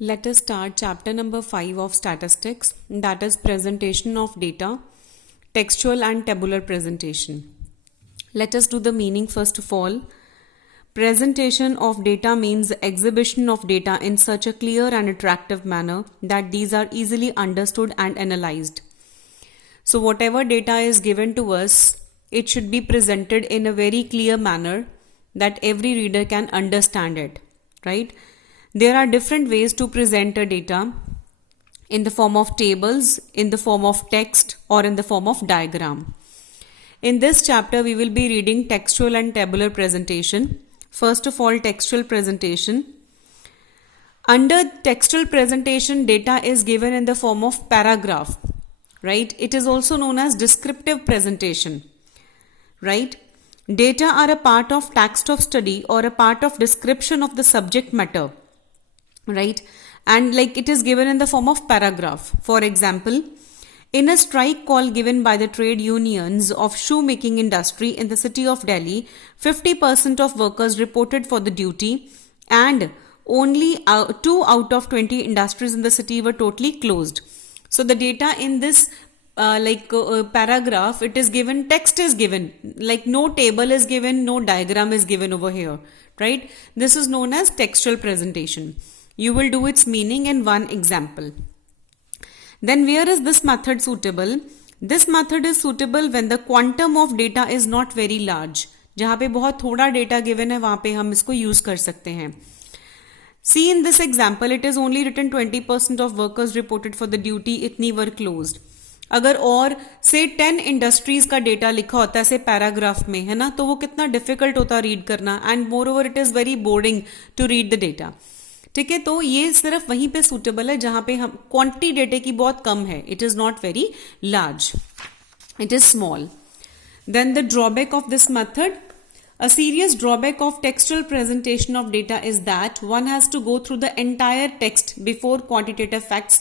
Let us start chapter number 5 of statistics, that is presentation of data, textual and tabular presentation. Let us do the meaning first of all. Presentation of data means the exhibition of data in such a clear and attractive manner that these are easily understood and analyzed. So whatever data is given to us, it should be presented in a very clear manner that every reader can understand it, right? There are different ways to present a data in the form of tables, in the form of text, or in the form of diagram. In this chapter, we will be reading textual and tabular presentation. First of all, textual presentation. Under textual presentation, data is given in the form of paragraph, right? It is also known as descriptive presentation, right? Data are a part of text of study or a part of description of the subject matter, right? And like it is given in the form of paragraph. For example, in a strike call given by the trade unions of shoemaking industry in the city of Delhi, 50% of workers reported for the duty and only 2 out of 20 industries in the city were totally closed. So the data in this paragraph, it is given, text is given, like no table is given, no diagram is given over here, right? This is known as textual presentation. You will do its meaning in one example. Then where is this method suitable? This method is suitable when the quantum of data is not very large. जहाँ पे बहुत थोड़ा data given है वहाँ पे हम इसको use कर सकते हैं. See in this example, it is only written 20% of workers reported for the duty, इतनी were closed. अगर और से 10 इंडस्ट्रीज का डेटा लिखा होता है से पैराग्राफ में, है ना, तो वो कितना डिफिकल्ट होता रीड करना, and moreover it is very boring to read the data. ठीक है, तो ये सिर्फ वहीं पे सूटेबल है जहां पे हम क्वांटिटी डेटा की बहुत कम है. It is not very large, it is small. Then the drawback of this method. A serious drawback of textual presentation of data is that one has to go through the entire text before quantitative facts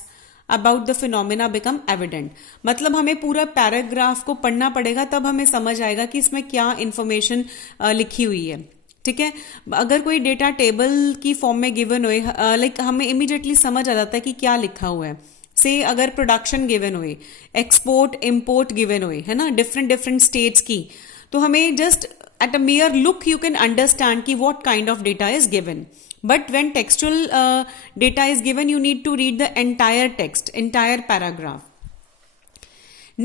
about the phenomena become evident. मतलब हमें पूरा पैराग्राफ को पढ़ना पड़ेगा, तब हमें समझ आएगा कि इसमें क्या इंफॉर्मेशन लिखी हुई है. ठीक है, अगर कोई डेटा टेबल की फॉर्म में गिवन हुए, लाइक हमें इमीडिएटली समझ आ जाता है कि क्या लिखा हुआ है. से अगर प्रोडक्शन गिवन हुए, एक्सपोर्ट इम्पोर्ट गिवन हुए, है ना, डिफरेंट स्टेट्स की, तो हमें just at a mere look you can understand ki what kind of data is given. But when textual data is given, you need to read the entire text, entire paragraph.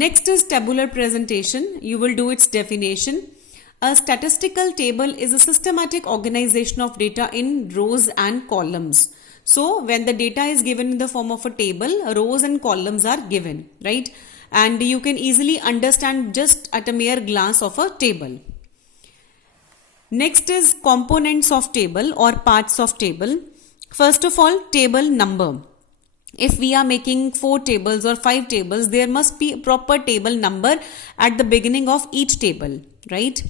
Next is tabular presentation. You will do its definition. A statistical table is a systematic organization of data in rows and columns. So when the data is given in the form of a table, rows and columns are given, right? And you can easily understand just at a mere glance of a table. Next is components of table or parts of table. First of all, table number. If we are making 4 tables or 5 tables, there must be a proper table number at the beginning of each table, right?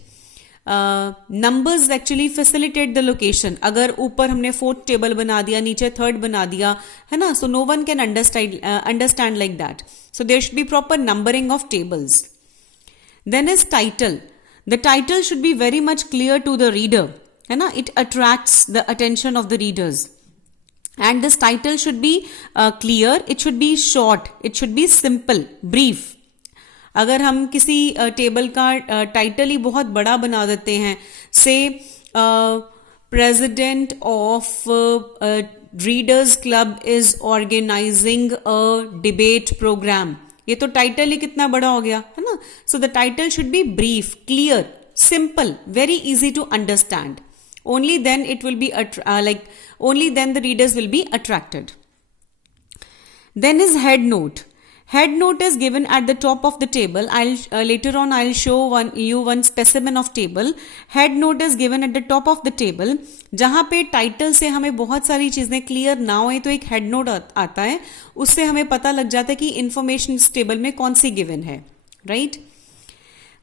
Numbers actually facilitate the location. अगर ऊपर हमने 4th table बना दिया, नीचे 3rd बना दिया, है ना, so no one can understand like that. So there should be proper numbering of tables. Then is title. The title should be very much clear to the reader, है ना, it attracts the attention of the readers. And this title should be clear, it should be short, it should be simple, brief. अगर हम किसी टेबल का टाइटल ही बहुत बड़ा बना देते हैं, say president of readers club is organising a debate programme, ये तो टाइटल ही कितना बड़ा हो गया, है ना. So the title should be brief, clear, simple, very easy to understand. Only then it will be only then the readers will be attracted. Then is head note. Head note is given at the top of the table. Later on I'll show you one specimen of table. Head note is given at the top of the table. जहां पे टाइटल से हमें बहुत सारी चीजें क्लियर ना हो तो एक हेड नोट आता है, उससे हमें पता लग जाता है कि इंफॉर्मेशन इस टेबल में कौन सी गिवन है, राइट.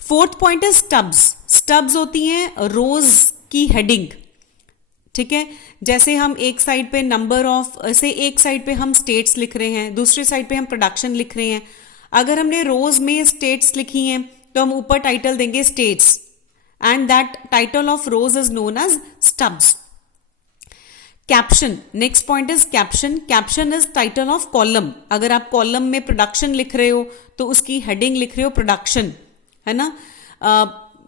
फोर्थ पॉइंट है स्टब्स. स्टब्स होती हैं रोज की हेडिंग. ठीक है, जैसे हम एक साइड पे नंबर ऑफ, से एक साइड पे हम स्टेट्स लिख रहे हैं, दूसरी साइड पे हम प्रोडक्शन लिख रहे हैं. अगर हमने रोज में स्टेट्स लिखी हैं तो हम ऊपर टाइटल देंगे states, and that title of rows is known as stubs. Caption, next point is caption. Caption is title of column. अगर आप कॉलम में प्रोडक्शन लिख रहे हो तो उसकी हेडिंग लिख रहे हो प्रोडक्शन, है ना.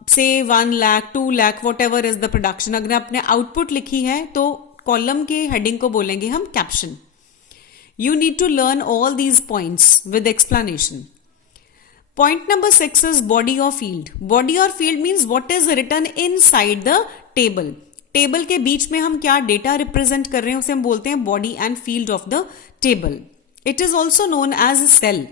से 1 लाख 2 lakh what ever is the production. अगर आपने आउटपुट लिखी है तो कॉलम के हेडिंग को बोलेंगे हम caption. You need to learn all these points with explanation. Point number 6 is body or field. Body or field means what is written inside the table. Table के बीच में हम क्या डेटा रिप्रेजेंट कर रहे हैं उसे हम बोलते हैं body and field of the table. It is also known as cell.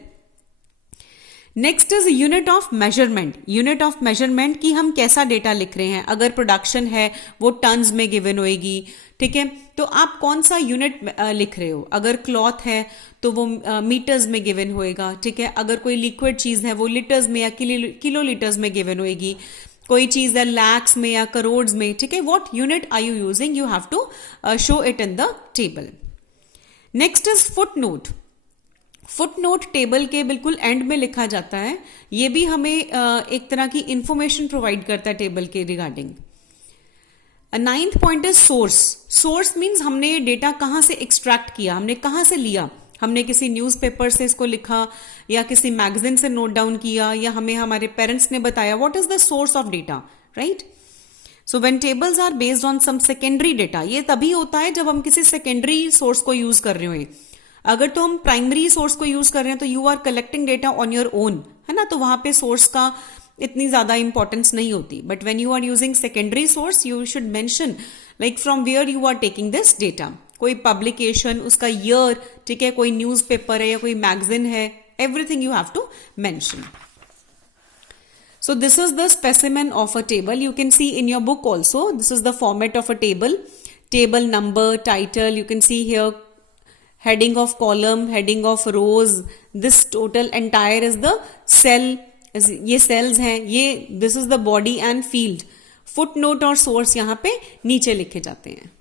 Next is unit of measurement. Unit of measurement की हम कैसा डेटा लिख रहे हैं. अगर प्रोडक्शन है वो टन्स में गिवन होएगी, ठीक है, तो आप कौन सा यूनिट लिख रहे हो. अगर क्लॉथ है तो वो मीटर्स में गिवन होएगा, ठीक है. अगर कोई लिक्विड चीज है वो लीटर्स में या किलो लीटर्स में गिवन होएगी. कोई चीज है लैक्स में या करोड्स में, ठीक है. What unit are you using, you have to show it in the table. Next is footnote. Footnote table के बिल्कुल एंड में लिखा जाता है. ये भी हमें एक तरह की इंफॉर्मेशन प्रोवाइड करता है टेबल के regarding. 9th point is source. Source means हमने डेटा कहां से एक्सट्रैक्ट किया, हमने कहां से लिया. हमने किसी न्यूज़पेपर से इसको लिखा या किसी मैगजीन से नोट डाउन किया या हमें हमारे पेरेंट्स ने बताया. What is the source of data, right. So when tables are based on some secondary data, ये तभी होता है जब हम किसी सेकेंडरी सोर्स को यूज कर रहे हो. अगर तो हम प्राइमरी सोर्स को यूज कर रहे हैं तो you are collecting data on your own, है ना, तो वहां पे सोर्स का इतनी ज्यादा इंपॉर्टेंस नहीं होती. But when you are using secondary source you should mention like from where you are taking this data. कोई पब्लिकेशन, उसका ईयर, ठीक है, कोई न्यूज़पेपर है या कोई मैगजीन है, everything you have to mention. So this is the specimen of a table. You can see in your book also. This is the format of a table. Table number, title. You can see here heading of column, heading of rows. This total entire is the cell. ये cells हैं. ये this is the body and field. Footnote और source यहाँ पे नीचे लिखे जाते हैं.